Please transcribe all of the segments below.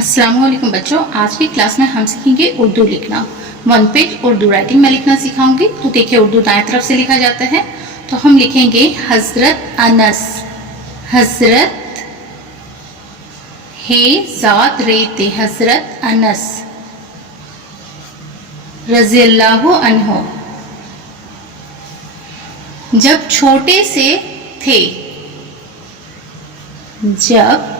अस्सलामुअलैकुम बच्चों, आज की क्लास में हम सीखेंगे उर्दू लिखना। वन पेज उर्दू राइटिंग में लिखना सिखाऊंगी। तो देखिए, उर्दू दाएं तरफ से लिखा जाता है, तो हम लिखेंगे हजरत अनस। हजरत हे जात रेते हजरत अनस रज़ियल्लाहु अन्हु जब छोटे से थे। जब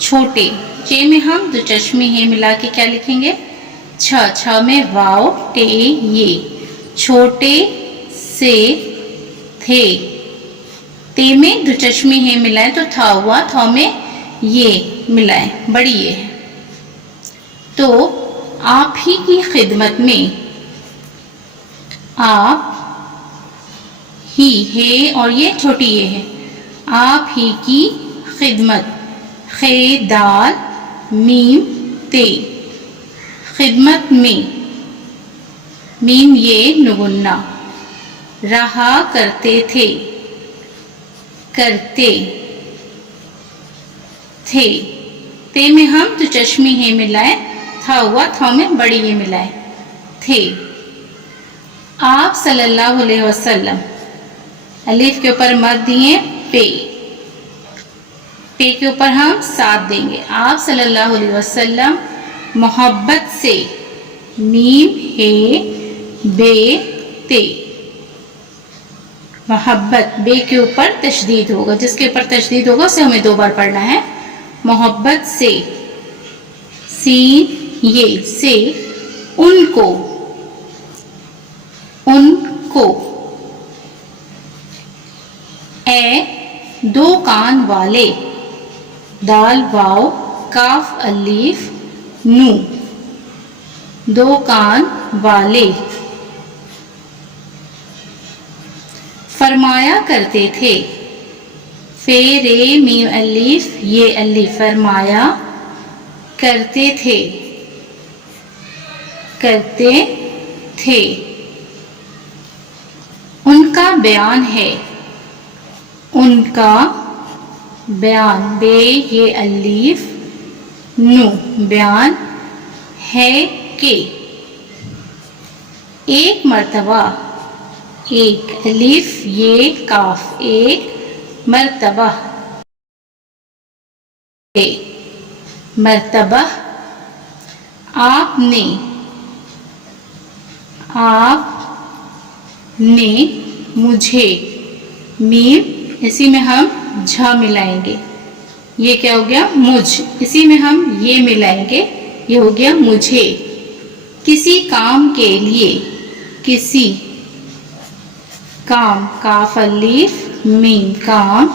छोटे, चे में हम दो चश्मे हे मिला के क्या लिखेंगे? छ में वाव टे ये। छोटे से थे, ते में दो चश्मे हे मिलाए तो था हुआ, था में ये मिलाए, बड़ी ये है। तो आप ही की खिदमत में, आप ही है और ये छोटी ये है, आप ही की खिदमत, खे दाल मीम ते, खिदमत में, मीम ये नुगुन्ना, रहा करते थे, करते थे, ते में हम तो चश्मे हे मिलाए, था हुआ, था में बड़ी ये मिलाए, थे। आप सल्लल्लाहु अलैहि वसल्लम, अलिफ के ऊपर मद दिए, पे के ऊपर हम साथ देंगे। आप सल्लल्लाहु अलैहि वसल्लम मोहब्बत से, मीम हे बे ते, मोहब्बत बे के ऊपर तशदीद होगा, जिसके ऊपर तशदीद होगा उसे हमें दो बार पढ़ना है। मोहब्बत से, सीन ये से, उनको, उनको, ए दो कान वाले, दाल वाव काफ अलीफ नू, दो कान वाले, फरमाया करते थे, फे रे मीम अलीफ ये अलीफ, फरमाया करते थे, करते थे। उनका बयान है, उनका बयान, बे ये अलीफ नू, बयान है कि, एक मर्तबा, एक अलीफ ये काफ, एक मर्तबा, मर्तबा, आपने, आपने मुझे, मीम इसी में हम झ मिलाएंगे, ये क्या हो गया? मुझ, इसी में हम ये मिलाएंगे, ये हो गया मुझे, किसी काम के लिए, किसी काम, काफ अलीफ मीम, काम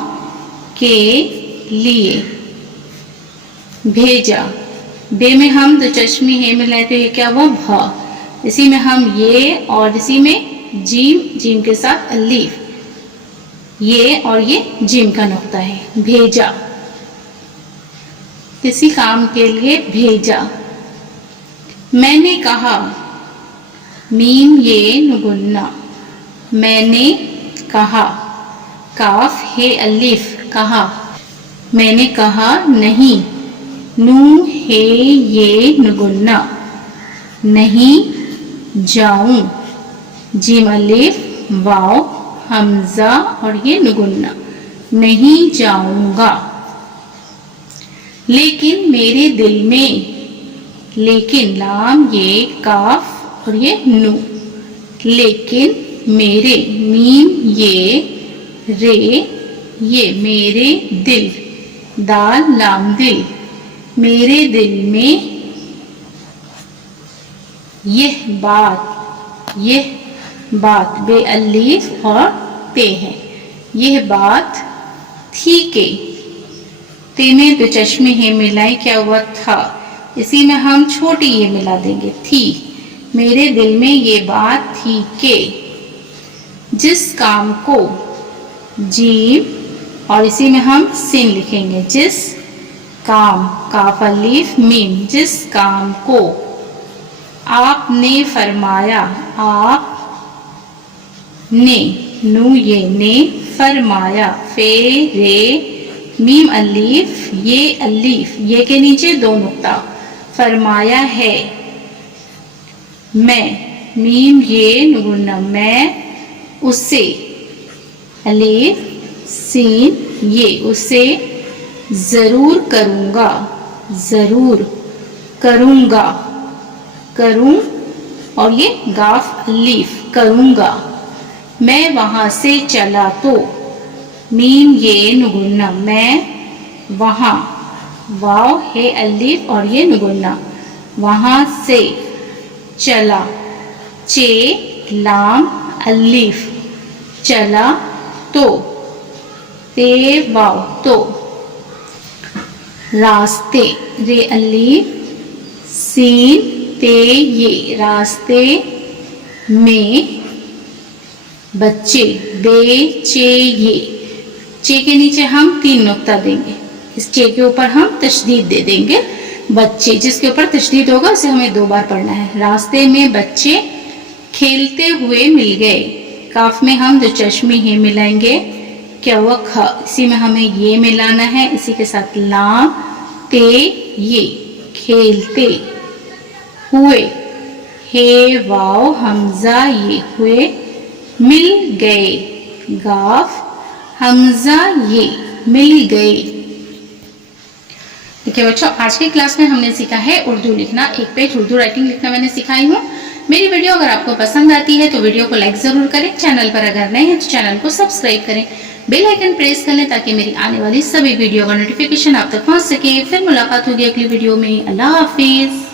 के लिए, भेजा, बे में हम दो चश्मे हे मिलाए तो ये क्या हुआ? भ, इसी में हम ये और इसी में जीम, जीम के साथ अलीफ, ये और ये जिम का नुक्ता है, भेजा, किसी काम के लिए भेजा। मैंने कहा, मीम ये नुगुन्ना, मैंने कहा, काफ है अलिफ कहा, मैंने कहा नहीं, नू है ये नुगुन्ना, नहीं जाऊं, जिम अलिफ वाव हमजा और ये नुगुन्ना, नहीं जाऊंगा। लेकिन मेरे दिल में, लेकिन लाम ये काफ और ये नू, लेकिन मेरे, मीम ये रे ये, मेरे दिल, दाल लाम दिल, मेरे दिल में यह बात बे अलीफ और ते है, यह बात थी के, ते में दो चश्मे हैं मिलाए, क्या हुआ? था, इसी में हम छोटी ये मिला देंगे, थी, मेरे दिल में ये बात थी के, जिस काम को, जीम और इसी में हम सिन लिखेंगे, जिस काम, काफ अलीफ मीम, जिस काम को आपने फरमाया, आप ने, नू ये ने, फरमाया, फे रे मीम अलीफ ये अलीफ, ये के नीचे 2 नुक्ता, फरमाया है, मैं, मीम ये नुगुन्ना, मैं उसे, अलीफ सीन ये, उसे जरूर करूँगा, जरूर करूँगा, करूँ, और ये गाफ अलीफ, करूँगा। मैं वहाँ से चला तो, मीम ये नुगुन्ना, मैं वहाँ, वाव है अलीफ और ये नुगुन्ना, वहाँ से चला, चे लाम अलीफ, चला तो, ते वाव तो, रास्ते, रे अलीफ सीन ते ये, रास्ते में बच्चे, बेचे ये, चे के नीचे हम 3 नुक्ता देंगे, इस चे के ऊपर हम तशदीद दे देंगे, बच्चे, जिसके ऊपर तशदीद होगा उसे हमें 2 बार पढ़ना है। रास्ते में बच्चे खेलते हुए मिल गए, काफ में हम 2 चश्मे ही मिलाएंगे, क्या हुआ ख, इसी में हमें ये मिलाना है, इसी के साथ लाम ते ये, खेलते हुए, हे वाव हमजा ये, हुए, मिल गए, गाफ हमजा ये, मिल गए। देखिए बच्चों, आज की क्लास में हमने सीखा है उर्दू लिखना, 1 पेज उर्दू राइटिंग लिखना मैंने सिखाई हूँ। मेरी वीडियो अगर आपको पसंद आती है तो वीडियो को लाइक जरूर करें, चैनल पर अगर नए हैं तो चैनल को सब्सक्राइब करें, बेल आइकन प्रेस कर लें ताकि मेरी आने वाली सभी वीडियो का नोटिफिकेशन आप तक पहुंच सके। फिर मुलाकात होगी अगली वीडियो में। अल्लाह हाफिज।